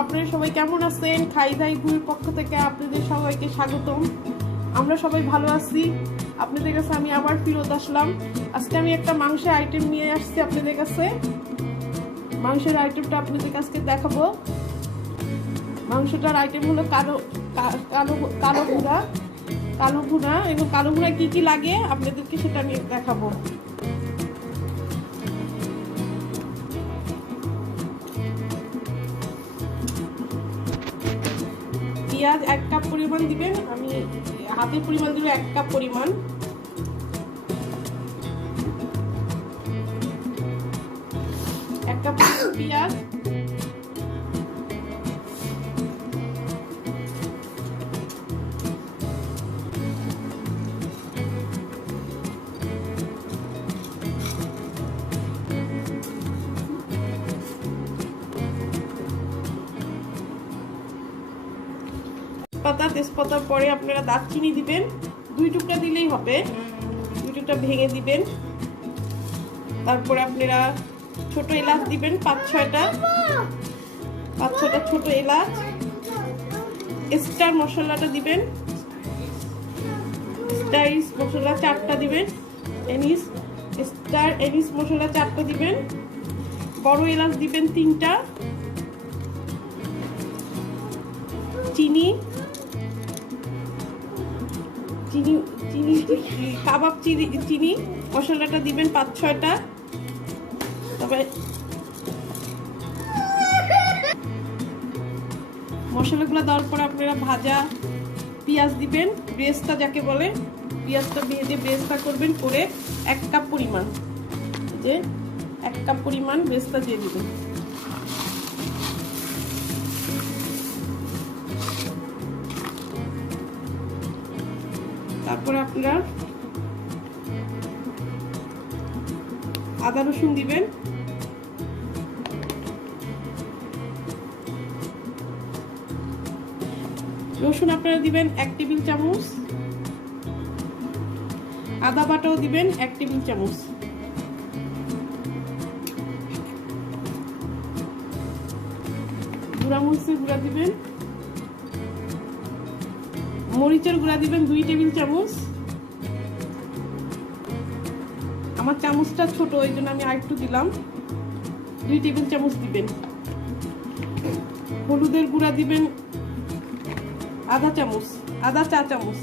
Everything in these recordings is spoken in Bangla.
আপনারা সবাই কেমন আছেন? খাই দাই গুড়ির পক্ষ থেকে আপনাদের সবাইকে স্বাগতম। আমরা সবাই ভালো আছি। আপনাদের কাছে আমি আবার ফিরত আসলাম। আজকে আমি একটা মাংসের আইটেম নিয়ে আসছি আপনাদের কাছে। মাংসের আইটেমটা আপনাদের কাছে দেখাবো। মাংসটার আইটেম হলো কালো ভুনা এবং কালো ভুনা কি কি লাগে আপনাদেরকে সেটা আমি দেখাবো। পেঁয়াজ 1 কাপ পরিমাণ দিবেন, আমি হাতের পরিমাণ দিব 1 কাপ পরিমাণ। এক কাপ পেঁয়াজ, তেজপাতার পরে আপনারা দারচিনি দিবেন, 2 টুকরা দিলেই হবে, 2 টুকরা ভেঙে দিবেন। তারপরে আপনারা ছোট এলাচ দিবেন 5-6টা ছোট এলাচ। স্টার মশলাটা দিবেন, স্টার মশলা 4টা দিবেন, এনিস মশলা 4টা দিবেন, বড় এলাচ দিবেন 3টা, চিনি কাবাব চিনি মশলাটা দিবেন 5-6টা। তবে মশলাগুলো দেওয়ার পরে আপনারা ভাজা পেঁয়াজ দিবেন, ব্রেস্তা যাকে বলে, পেঁয়াজটা ভেজে ব্রেস্তা করবেন করে 1 কাপ পরিমাণ, যে 1 কাপ পরিমাণ ব্রেস্তা দিয়ে দিবেন। তারপরে আপনারা আদা রসুন দিবেন, রসুন আপনারা দিবেন 1 টেবিল চামচ, আদা বাটাও দিবেন 1 টেবিল চামচ, গুঁড়া মরিচের গুঁড়া দিবেন, মরিচের গুঁড়া দিবেন 2 টেবিল চামচ। আমার চামচটা ছোট, ওই জন্য আমি আরেকটু দিলাম, 2 টেবিল চামচ দিবেন। হলুদের গুঁড়া দিবেন আধা চা চামচ।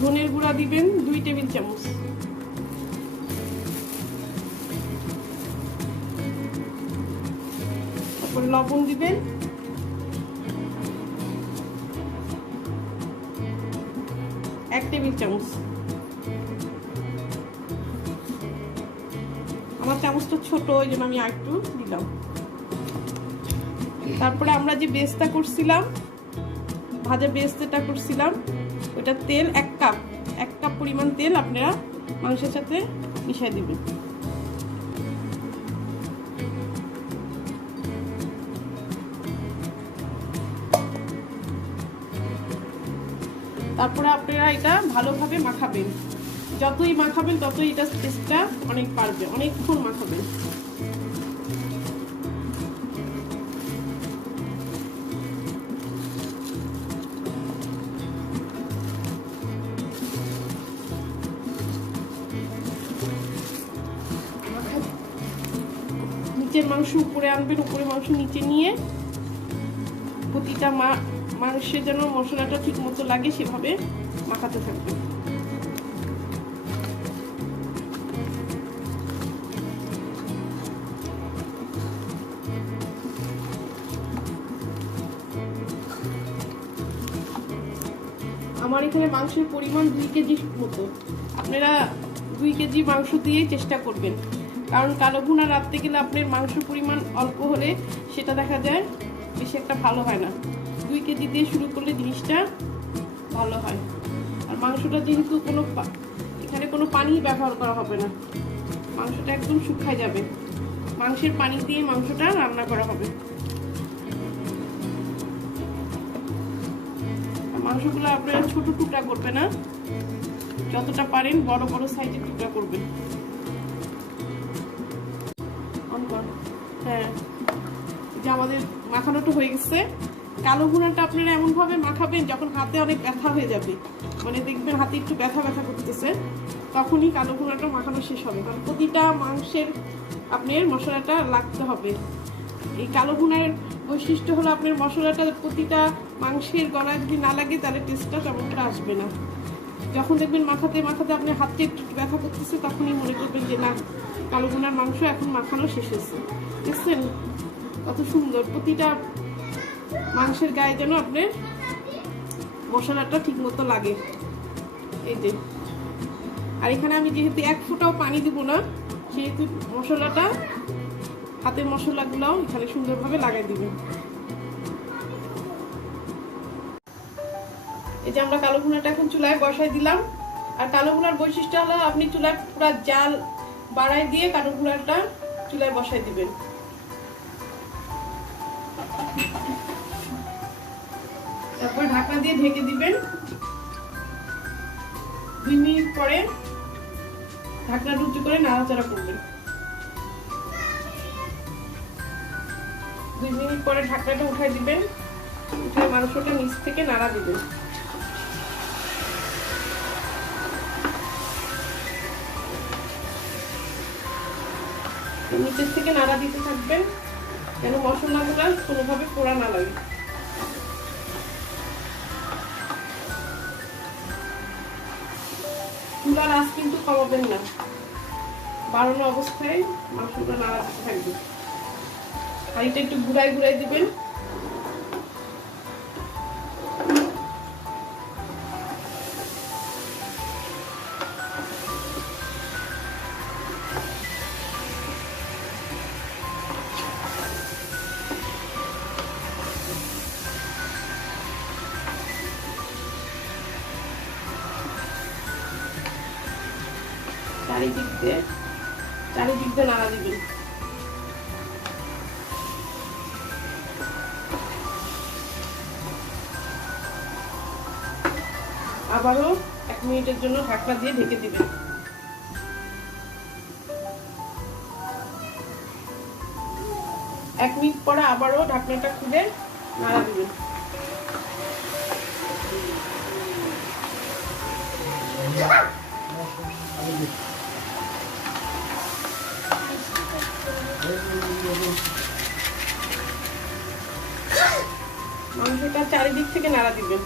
ধনের গুঁড়া দিবেন 2 টেবিল চামচ। তারপর লবণ দিবেন, এক টেবিল চামচ। আমার চামচটা ছোট, ওই জন্য আমি আরেকটু দিলাম। তারপরে আমরা যে বেস্তা করছিলাম, ভাজা বেস্তাটা করছিলাম, ওটা তেল 1 কাপ পরিমাণ তেল আপনারা মাংসের সাথে মিশিয়ে দিবেন। তারপরে আপনারা এটা ভালোভাবে মাখাবেন, যতই মাখাবেন ততই এটা টেস্টটা অনেক বাড়বে, অনেকক্ষণ মাখাবেন। নিচের মাংস উপরে আনবেন, উপরে মাংস নিচে নিয়ে প্রতিটা মাংসে যেন মশলাটা ঠিক মতো লাগে সেভাবে মাখাতে থাকবেন। আমার এখানে মাংসের পরিমাণ 2 কেজি মতো, আপনারা 2 কেজি মাংস দিয়েই চেষ্টা করবেন, কারণ কালো ভুনা রাঁধতে গেলে আপনার মাংসের পরিমাণ অল্প হলে সেটা দেখা যায় বেশি একটা ভালো হয় না। 2 কেজি দিয়ে শুরু করলে জিনিসটা ভালো হয়। আর মাংসটা যেহেতু এখানে কোনো পানি ব্যবহার করা হবে না, মাংসটা একদম শুকিয়ে যাবে, মাংসের পানি দিয়ে মাংসটা রান্না করা হবে। মাংসগুলো আপনারা ছোট টুকরা করবেন না, যতটা পারেন বড় বড় সাইজের টুকরা করবেন। হ্যাঁ, যে আমাদের মাখানোটা হয়ে গেছে। কালো ভুনাটা আপনারা এমন ভাবে মাখাবেন যখন হাতে অনেক ব্যথা হয়ে যাবে, মানে দেখবেন হাতে একটু ব্যথা ব্যথা করতেছে, তখনই কালো ভুনাটা মাখানো শেষ হবে। কারণ প্রতিটা মাংসের আপনার মশলাটা লাগতে হবে। এই কালো ভুনার বৈশিষ্ট্য হলো আপনার মশলাটা প্রতিটা মাংসের গলায় যদি না লাগে তাহলে টেস্টটা তেমনটা আসবে না। যখন দেখবেন মাখাতে মাখাতে আপনার হাতে একটু ব্যথা করতেছে, তখনই মনে করবেন যে না, কালো ভুনার মাংস এখন মাখানো শেষ হয়েছে। দেখছেন কত সুন্দর, প্রতিটা মাংসের গায়ে যেন আপনার মশলাটা ঠিক মতো লাগে। এই যে, আর এখানে আমি যেহেতু এক ফোঁটাও পানি দিব না, সেহেতু মশলাটা হাতের মশলাগুলোও এখানে সুন্দরভাবে লাগাই দিবেন। এই যে আমরা কালো ভুনাটা এখন চুলায় বসাই দিলাম। আর কালো ভুনার বৈশিষ্ট্য হলো আপনি চুলায় পুরো জাল বাড়াই দিয়ে কালো ভুনাটা চুলায় বসাই দিবেন। তারপর ঢাকনা দিয়ে ঢেকে দিবেন। 2 মিনিট পরে ঢাকনাটা উঁচু করে নাড়াচাড়া করবেন। 2 মিনিট পরে ঢাকনাটা উঠাই দিবেন, উঠে মাংসটা নিচ থেকে নাড়া দিবেন। নিচের থেকে নাড়া দিতে থাকবেন যেন মশলাগুলো কোনোভাবে পোড়া না লাগে। চুলার আঁচ কিন্তু কমাবেন না, বাড়ানো অবস্থায় মাংসটা নাড়া দিতে থাকবে। হাঁড়িটা একটু ঘুরাই ঘুরাই দিবেন। চারিদিক দিয়ে নাড়া দিবেন। আবারও 1 মিনিটের জন্য ঢাকনা দিয়ে ঢেকে দিবেন। 1 মিনিট পরে আবারও ঢাকনাটা খুলে নাড়া দিবেন। মাংসটা চারিদিক থেকে নাড়া দিবেন।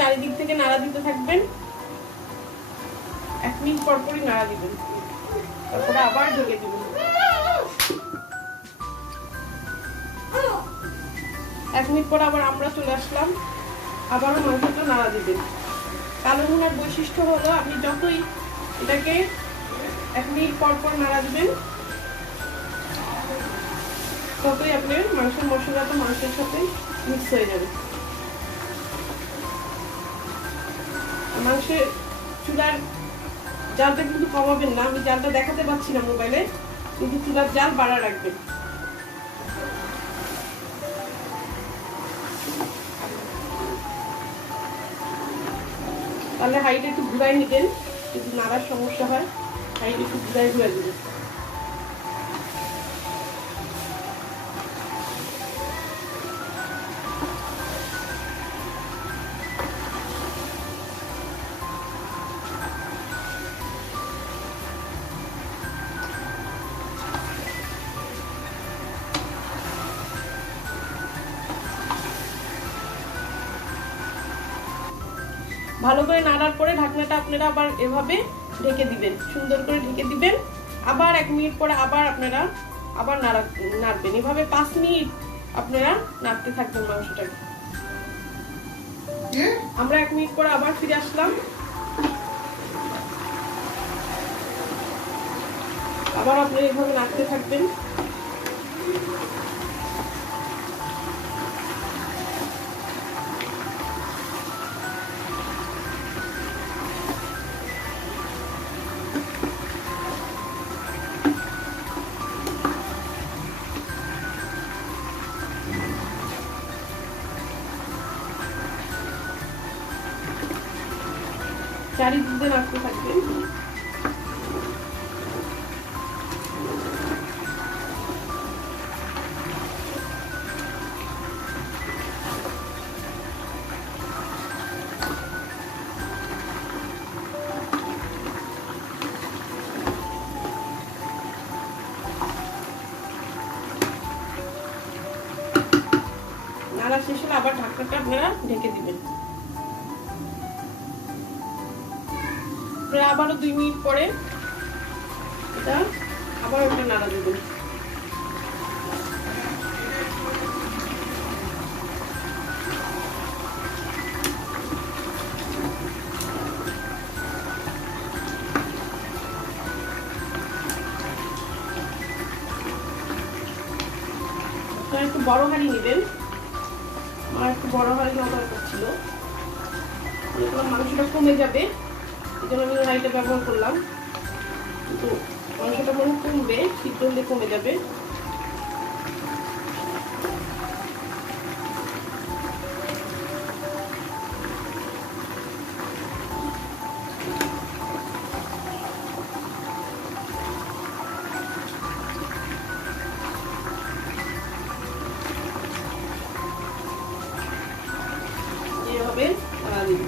চারিদিক থেকে নাড়া দিতে থাকবেন। 1 মিনিট পর পরই নাড়া দিবেন, তারপরে আবার ঢেকে দিবেন। 1 মিনিট পর আবার আমরা চলে আসলাম, আবারও মাংসটা নাড়া দিবেন। কালো ভুনার বৈশিষ্ট্য হলো আপনি যতই এটাকে 1 মিনিট পর পর নাড়া দিবেন, ততই আপনার মাংসের মশলাটা মাংসের সাথে মিক্স হয়ে যাবে। মাংসের চুলার জালটা কিন্তু কমাবেন না, আমি জালটা দেখাতে পাচ্ছি না মোবাইলে, কিন্তু চুলার জাল বাড়া রাখবেন। তাহলে হাইটা একটু ঘুরাই নিবেন, যদি নাড়ার সমস্যা হয় হাইটা একটু ঘুরাই ঘুরাই দিবেন। ভালো করে নাড়ার পরে ঢাকনাটা আপনারা আবার এভাবে ঢেকে দিবেন, সুন্দর করে ঢেকে দিবেন। আবার 1 মিনিট পরে আবার আপনারা আবার নাড়বেন। এভাবে 5 মিনিট আপনারা নাড়তে থাকবেন মাংসটাকে। আমরা 1 মিনিট পর আবার ফিরে আসলাম। আবার আপনারা এইভাবে নাড়তে থাকবেন। চারিদিকে নাড়তে থাকবেন। নাড়া শেষ হলে আবার ঢাকনাটা আপনারা ঢেকে দিবেন। আবারও 2 মিনিট পরে এটা আবার ওটা নাড়া দেবেন। আপনারা একটু বড় হাঁড়ি নেবেন। আমার একটু বড় হাঁড়ি দরকার করছিল, মাংসটা কমে যাবে, এই জন্য আমি হাঁড়িটা ব্যবহার করলাম। কিন্তু মাংসটা মনে কমবে, সিদ্ধ হলে কমে যাবে। এইভাবে নাড়া দিন।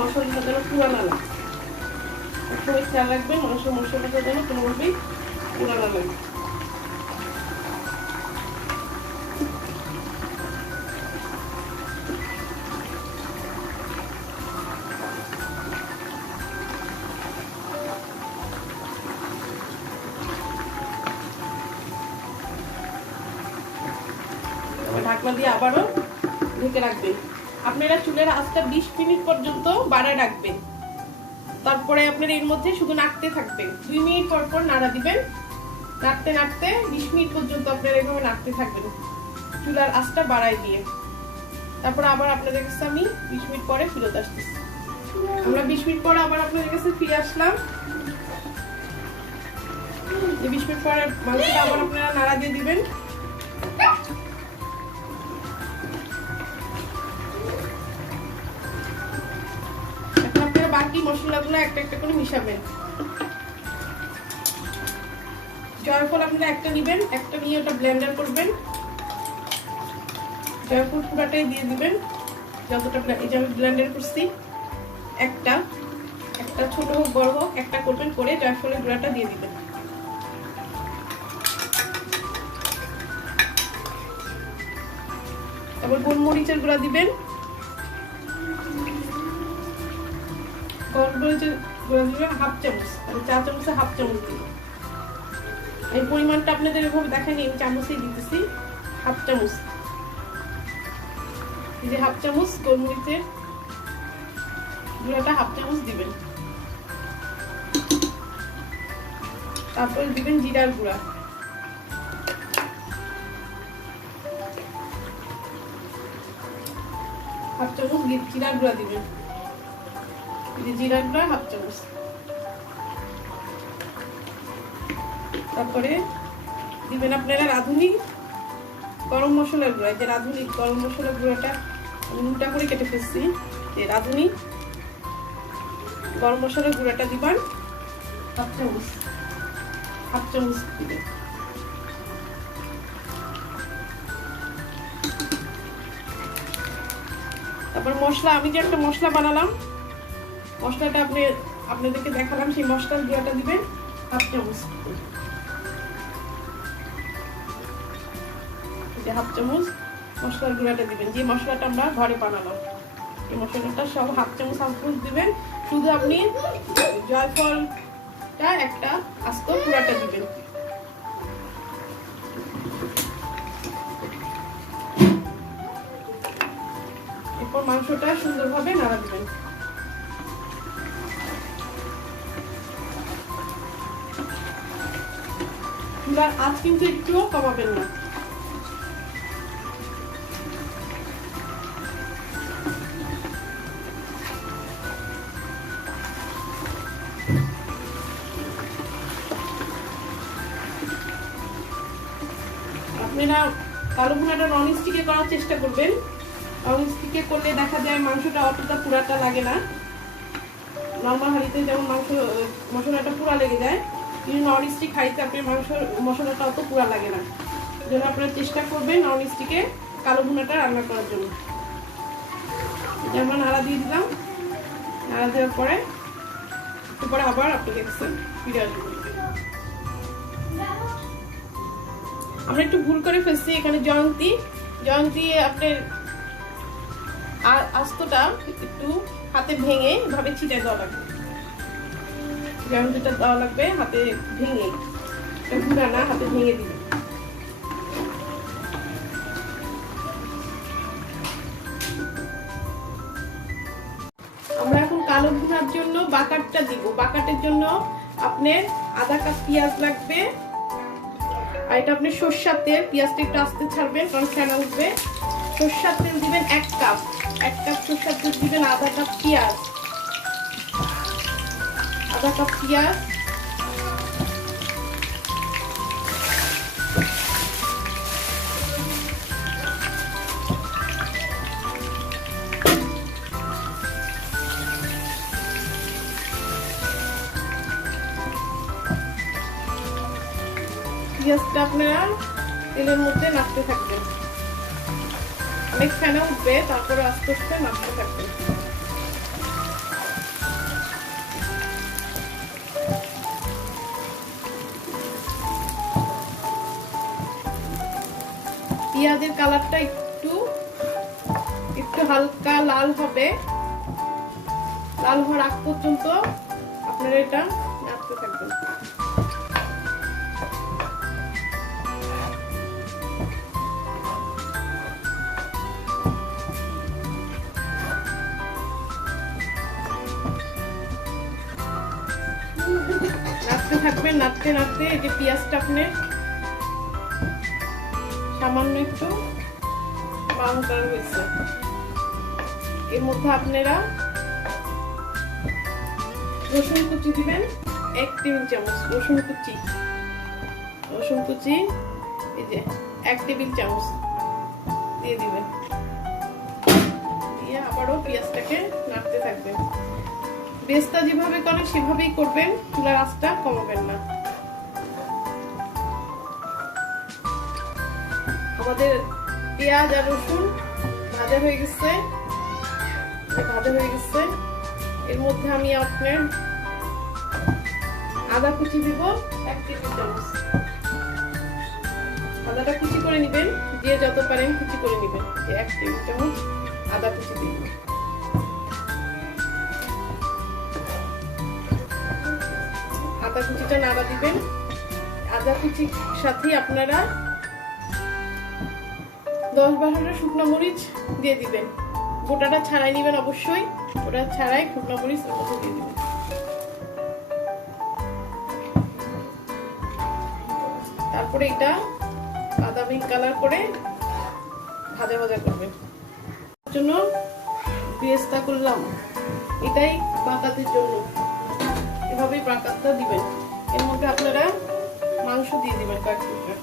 মশলাটা যেন পুরানা লাগে, সবসময় খেয়াল রাখবেন মশলাটা যেন কোনোভাবেই পুরানা লাগে। ঢাকনা দিয়ে আবারও ঢেকে রাখবেন। আপনারা চুলের আঁচটা 20 মিনিট পর্যন্ত বাড়ায় রাখবেন। তারপরে আপনারা এর মধ্যে শুধু নাড়তে থাকবেন। 2 মিনিট পর পর নাড়া দিবেন। নাড়তে নাড়তে 20 মিনিট পর্যন্ত আপনারা এভাবে নাড়তে থাকবেন চুলার আঁচটা বাড়ায় দিয়ে। তারপর আবার আপনাদের কাছে আমি 20 মিনিট পরে ফিরত আসতেছি। আমরা 20 মিনিট পরে আবার আপনাদের কাছে ফিরে আসলাম। 20 মিনিট পরে মাংসটা আবার আপনারা নাড়া দিয়ে দিবেন। বাকি মশলাগুলো একটা একটা করে মিশাবেন। জয়ফল আপনারা একটা নেবেন, একটা নিয়ে ওটা ব্লেন্ডার করবেন। জয়ফল পুরাটাই দিয়ে দিবেন, যতটা এই যে আমি ব্লেন্ডার করছি। একটা ছোট হোক বড় হোক একটা করবেন, করে জয়ফলের গুঁড়াটা দিয়ে দিবেন। তারপর গোলমরিচের গুঁড়া দিবেন। গোলমরিচের গুঁড়া দিবেন হাফ চামচ, আমি 4 চামচে হাফ চামচ দিব। এই পরিমাণটা আপনাদের এভাবে দেখাইনি, আমি চামচেই দিতেছি হাফ চামচ। এই যে হাফ চামচ গোলমরিচের গুঁড়াটা হাফ চামচ দিবেন। তারপর দিবেন জিরার গুঁড়া, হাফ চামচ জিরার গুঁড়া দিবেন। জিরার গুঁড়া হাফ চামচ। তারপরে দিবেন আপনারা রাঁধুনি গরম মশলার গুঁড়া। যে রাঁধুনি গরম মশলার গুঁড়াটা আমি মোটা করে কেটে ফেলছি। যে রাঁধুনি গরম মশলার গুঁড়াটা দিবেন হাফ চামচ দিবেন। তারপর মশলা, আমি যে একটা মশলা বানালাম, মশলাটা আপনাদেরকে দেখালাম, সেই মশলার গুঁড়াটা দিবেন হাফ চামচ। হাফ চামচ মশলার গুঁড়াটা দিবেন, যে মশলাটা আমরা ঘরে বানালাম এই মশলাটা সব হাফ চামচ দিবেন। শুধু আপনি জয়ফলটা একটা আস্ত গুঁড়াটা দিবেন। তারপর মাংসটা সুন্দরভাবে নাড়া দিবেন। আজ কিন্তু একটুও কমাবেন না। আপনারা কালো ভুনাটা নন স্টিকে করার চেষ্টা করবেন। নন স্টিকে করলে দেখা যায় মাংসটা অতটা পুরাটা লাগে না। নর্মাল হাঁড়িতে যেমন মশলাটা পুরা লেগে যায়, কিন্তু নন স্টিক হাঁড়িতে আপনার মশলাটা অত পুরা লাগে না। যেন আপনারা চেষ্টা করবেন নন স্টিকে কালো ভুনাটা রান্না করার জন্য। যেমন নাড়া দিয়ে দিলাম, নাড়া দেওয়ার পরে আবার আপনি দেখছেন ফিরে আসবেন। আমরা একটু ভুল করে ফেলছি, এখানে জয়ন্তী আপনার আস্তটা একটু হাতে ভেঙে এভাবে ছিটে দেওয়া লাগবে। জয়ন্তীটা দেওয়া লাগবে হাতে ভেঙে, ঘুরা না, হাতে ভেঙে দিবে। আমরা এখন কালো ভুনার জন্য বাকারটা দিব। বাকারের জন্য আপনার আধা কাপ পেঁয়াজ লাগবে, আর এটা আপনি সরষের তেল। পেঁয়াজটা একটু আস্তে ছাড়বেন কারণ ফেনা উঠবে। সরষের তেল দিবেন 1 কাপ, 1 কাপ সরষের তেল দিবেন, আধা কাপ পেঁয়াজ, আধা কাপ পেঁয়াজ, পেঁয়াজটা আপনারা তেলের মধ্যে নাড়তে থাকবেন। অনেক ফেনা উঠবে, তারপরে আস্তে আস্তে নাড়তে থাকবেন। পেঁয়াজের কালারটা একটু হালকা লাল হবে, লাল হওয়ার আগ পর্যন্ত আপনারা এটা নাড়তে থাকবেন। নাড়তে থাকবেন, নাড়তে নাড়তে এই যে পেঁয়াজটা আপনি সামান্য একটু ব্রাউন কালার হয়েছে, এর মধ্যে আপনারা রসুন কুচি দিবেন 1 টেবিল চামচ। রসুন কুচি এই যে 1 টেবিল চামচ দিয়ে দিবেন। দিয়ে আবারও পেঁয়াজটাকে নাড়তে থাকবেন। বেস্তা যেভাবে করেন সেভাবেই করবেন, চুলার আঁচটা কমাবেন না। আমাদের পেঁয়াজ আর রসুন ভাজা হয়ে গেছে। এর মধ্যে আমি আপনার আদা কুচি দিব 1 টেবিল চামচ। আদাটা কুচি করে নেবেন, যে যত পারেন কুচি করে নেবেন। 1 টেবিল চামচ আদা কুচি দিব। আদা কুচিটা নাড়া দিবেন। আদা কুচির সাথে আপনারা 10-12টা শুকনো মরিচ দিয়ে দিবেন। গোটাটা ছাড়াই নেবেন অবশ্যই, ওটা ছাড়াই শুকনো মরিচ ওর মধ্যে দিয়ে দিবেন। তারপরে এটা বাদামি কালার করে ভাজা করবেন। জন্য বেরেস্তা করলাম, এটাই বাকাতের জন্য। এভাবেই বাকাতটা দিবেন। এর মধ্যে আপনারা মাংস দিয়ে দিবেন কয়েক টুকরা।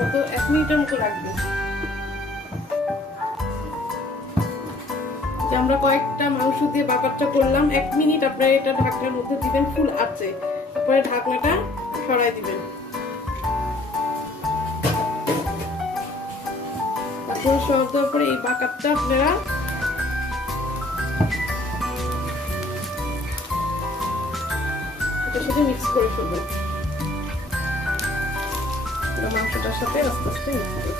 মতো 1 মিনিটের মতো লাগবে। যে আমরা কয়েকটা মাংস দিয়ে বাকারটা করলাম, 1 মিনিট আপনারা এটা ঢাকনার মধ্যে দিবেন ফুল আঁচে। তারপরে ঢাকনাটা সরাই দিবেন। সব দেওয়ার পরে এই বাকারটা আপনারা এটার সাথে মিক্স করে ফেলবেন। মাংসটার সাথে আস্তে আস্তে মিক্স করবেন।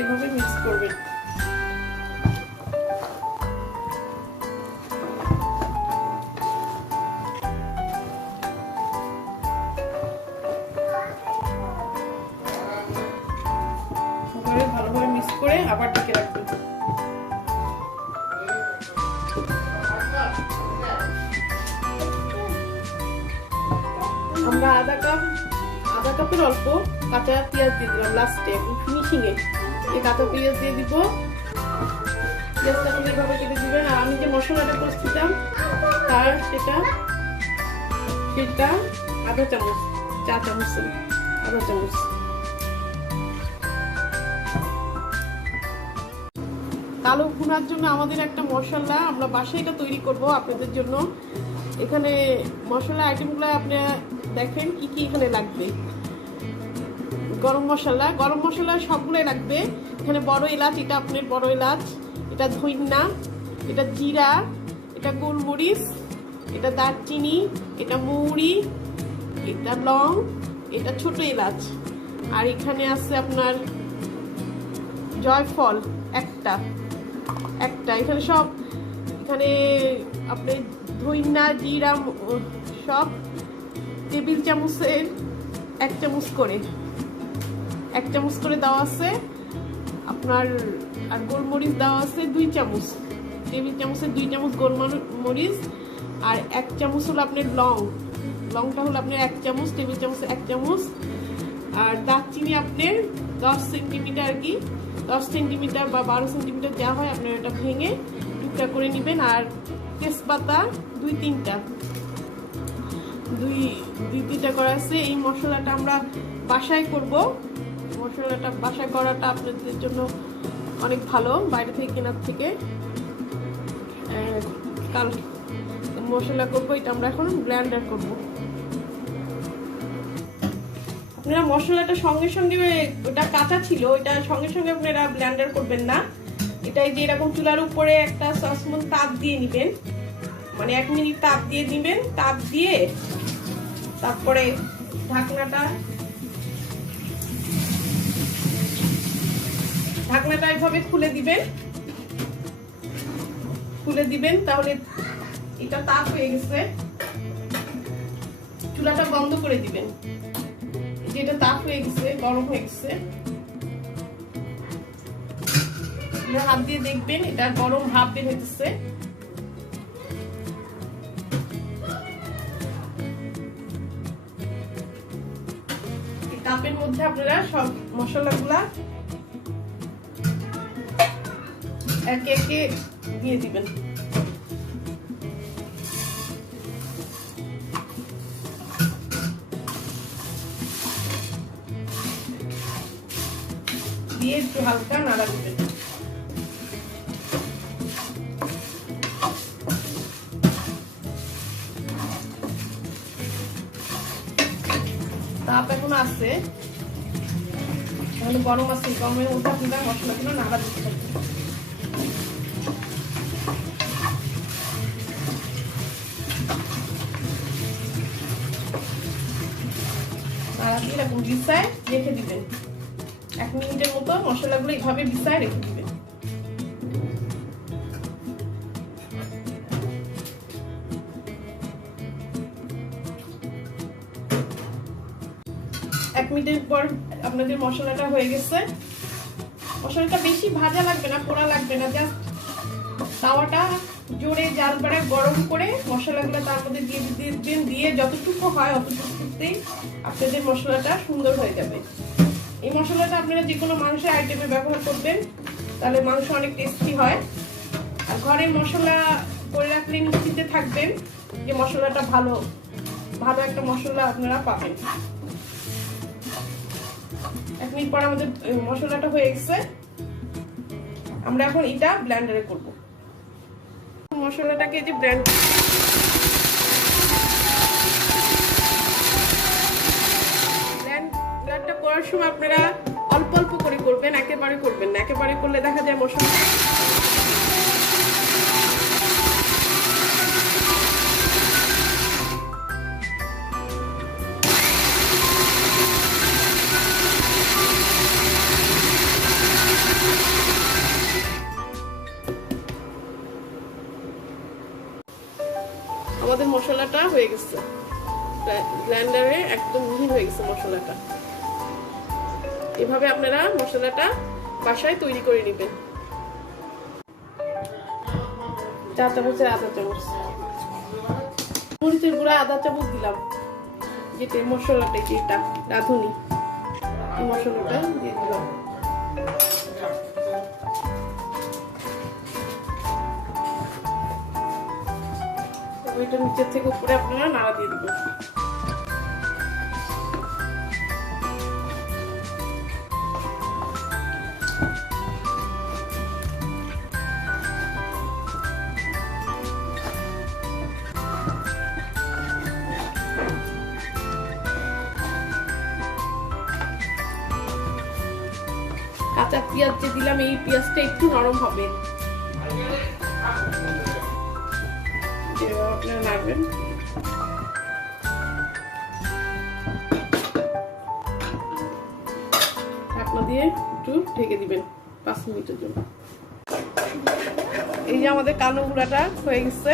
এভাবে মিক্স করবেন। ভালোভাবে মিক্স করে আবার ঢেকে রাখবেন। আমরা আধা কাপের অল্প কাঁচা পেঁয়াজ দিয়ে দিলাম লাস্টে ফিনিশিং এ। এই কাঁচা পেঁয়াজ দিয়ে দিব, পেঁয়াজটা এভাবে কেটে দিবেন। আর আমি যে মশলাটা করছিলাম তার সেটা আধা চামচ, চা চামচ আধা চামচ। কালো ভুনার জন্য আমাদের একটা মশলা আমরা বাসায় এটা তৈরি করব আপনাদের জন্য। এখানে মশলা আইটেমগুলো আপনারা দেখেন কি কি এখানে লাগবে। গরম মশলা সবগুলোই লাগবে। এখানে বড় এলাচ, এটা আপনার বড় এলাচ, এটা ধইনা, এটা জিরা, এটা গোলমরিচ, এটা দারচিনি, এটা মৌরি, এটা লং, এটা ছোট এলাচ। আর এখানে আছে আপনার জয়ফল একটা। এখানে সব, এখানে আপনার ধইনা জিরা সব টেবিল চামচের 1 চামচ করে দেওয়া আছে আপনার। আর গোলমরিচ দেওয়া আছে 2 চামচ, টেবিল চামচের 2 চামচ গোলমরিচ। আর 1 চামচ হলো আপনার লংটা হলো আপনার 1 চামচ, টেবিল চামচের 1 চামচ। আর দারচিনি আপনার 10 সেন্টিমিটার কি 10 সেন্টিমিটার বা 12 সেন্টিমিটার যা হয় আপনার এটা ভেঙে টুকরা করে নেবেন। আর তেজপাতা 2-3টা করা আছে। এই মশলাটা আমরা বাসায় করব। মশলাটা বাসায় করাটা আপনাদের জন্য অনেক ভালো বাইরে থেকে কেনার থেকে। কাল মশলা করবো, এটা আমরা এখন ব্লেন্ডার করব। আপনারা মশলাটা সঙ্গে সঙ্গে, ওটা কাঁচা ছিল, এটা সঙ্গে সঙ্গে আপনারা ব্লেন্ডার করবেন না। এটাই যে এরকম চুলার উপরে একটা সসপ্যান তাপ দিয়ে নেবেন, মানে 1 মিনিট তাপ দিয়ে দিবেন। তাপ দিয়ে তারপরে ঢাকনাটা এভাবে খুলে দিবেন। তাহলে এটা তাপ হয়ে গেছে, চুলাটা বন্ধ করে দিবেন। এটা তাপ হয়ে গেছে, গরম হয়ে গেছে। হাত দিয়ে দেখবেন এটা গরম ভাপ বের হইতেছে। তাপের মধ্যে আপনারা সব মশলাগুলা একে একে দিয়ে দিবেন। দিয়ে একটু হালকা নাড়া দিবেন। তাপ এখন আছে, গরম আছে, গরমের মধ্যে আপনারা মশলাগুলো নাড়া দিতে হবে। নাড়া দিয়ে এরকম বিছায় রেখে দিবেন। 1 মিনিটের মতো মশলাগুলো এইভাবে বিছায় রেখে দিবেন। এক মিনিটের পর আপনাদের মশলাটা হয়ে গেছে। মশলাটা বেশি ভাজা লাগবে না, পোড়া লাগবে না, জাস্ট তাওয়াটা জোরে জাল করে গরম করে মশলাগুলো তার মধ্যে দিয়ে দিবেন। দিয়ে যতটুকু হয় অতটুকুতেই আপনাদের মশলাটা সুন্দর হয়ে যাবে। এই মশলাটা আপনারা যে কোনো মাংসের আইটেমে ব্যবহার করবেন, তাহলে মাংস অনেক টেস্টি হয়। আর ঘরের মশলা করে রাখলে নিশ্চিন্তে থাকবেন যে মশলাটা ভালো একটা মশলা আপনারা পাবেন। মিনিট পর আমাদের মশলাটা হয়ে গেছে। আমরা এখন এটা ব্লেন্ডারে করব। মশলাটাকে যে ব্লেন্ডটা করার সময় আপনারা অল্প অল্প করে করবেন, একেবারে করবেন না। একেবারে করলে দেখা যায় মশলা আমাদের মশলাটা হয়ে গেছে, ব্লেন্ডারে একদম মিহি হয়ে গেছে মশলাটা। এভাবে আপনারা মশলাটা বাসায় তৈরি করে নেবেন। 4 চামচের আধা চামচ মরিচের গুঁড়া, আধা চামচ দিলাম। যেটা মশলাটা যেটা রাঁধুনি মশলাটা দিয়ে দিলাম। ওইটা নিচের থেকে উপরে আপনারা নাড়া দিয়ে দিবেন। কাঁচা পেঁয়াজ যে দিলাম, এই পেঁয়াজটা একটু নরম হবে, আপনারা নাড়বেন। ঢাকনা দিয়ে একটু ঢেকে দিবেন 5 মিনিটের জন্য। এই যে আমাদের কালো গুঁড়াটা হয়ে গেছে।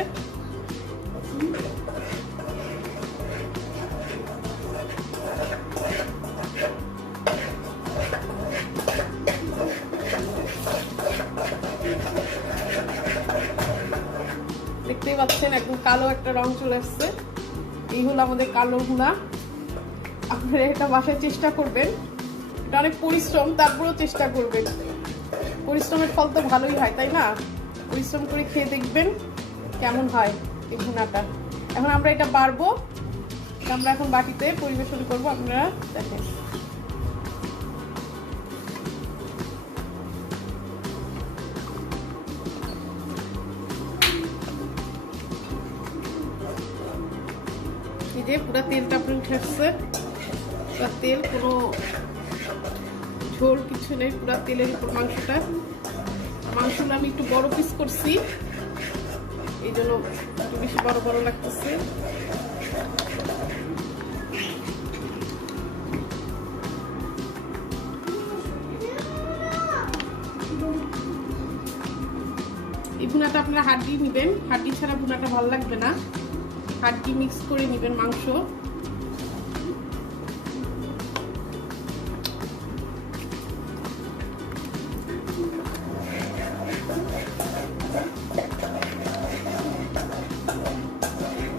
দেখতেই পাচ্ছেন একদম কালো একটা রং চলে আসছে। এই হলো আমাদের কালো গুঁড়া। আপনারা এটা বাসায় চেষ্টা করবেন। এটা অনেক পরিশ্রম, তারপরেও চেষ্টা করবেন। পরিশ্রমের ফল তো ভালোই হয়, তাই না? পরিশ্রম করে খেয়ে দেখবেন কেমন হয় এই গুঁড়াটা। এখন আমরা এটা বাড়বো, আমরা এখন বাটিতে পরিবেশন করবো। আপনারা দেখেন যে পুরা তেলটা আপনি উঠেছে, পুরা তেল, কোনো ঝোল কিছু নেই, পুরা তেলের উপর মাংসটা। মাংসটা আমি একটু বড় পিস করছি, এই জন্য একটু বেশি বড় বড় লাগতেছে। এই ভুনাটা আপনারা হাড্ডি নেবেন, হাড্ডি ছাড়া ভুনাটা ভালো লাগবে না। হাড্ডি মিক্স করে নেবেন মাংস।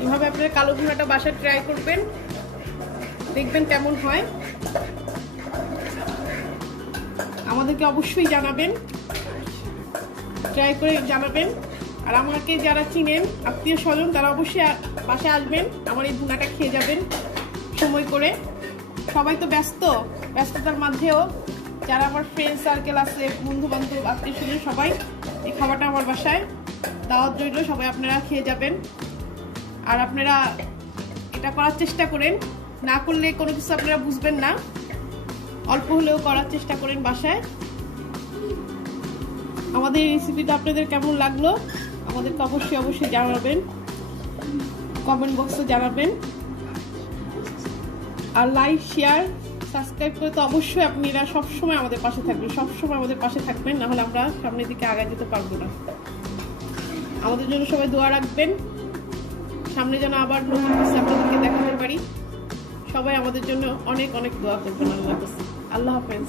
এভাবে আপনারা কালো ভুনাটা বাসায় ট্রাই করবেন, দেখবেন কেমন হয়। আমাদেরকে অবশ্যই জানাবেন, ট্রাই করে জানাবেন। আর আমাকে যারা চিনেন, আত্মীয় স্বজন, তারা অবশ্যই বাসায় আসবেন, আমার এই ভুনাটা খেয়ে যাবেন সময় করে। সবাই তো ব্যস্ততার মাঝেও যারা আমার ফ্রেন্ড সার্কেল আছে, বন্ধু বান্ধব, আত্মীয় স্বজন, সবাই এই খাবারটা আমার বাসায় দাওয়াত রইল। সবাই আপনারা খেয়ে যাবেন। আর আপনারা এটা করার চেষ্টা করেন, না করলে কোনো কিছু আপনারা বুঝবেন না। অল্প হলেও করার চেষ্টা করেন বাসায়। আমাদের এই রেসিপিটা আপনাদের কেমন লাগলো আমাদেরকে অবশ্যই জানাবেন, কমেন্ট বক্সে জানাবেন। আর লাইক, শেয়ার, সাবস্ক্রাইব করে তো অবশ্যই আপনারা সবসময় আমাদের পাশে থাকবেন, সবসময় আমাদের পাশে থাকবেন, নাহলে আমরা সামনের দিকে আগায় যেতে পারবো না। আমাদের জন্য সবাই দোয়া রাখবেন, সামনে যেন আবার নতুন কিছু আপনাদেরকে দেখাতে পারি। সবাই আমাদের জন্য অনেক অনেক দোয়া করবেন। আল্লাহ হাফেজ।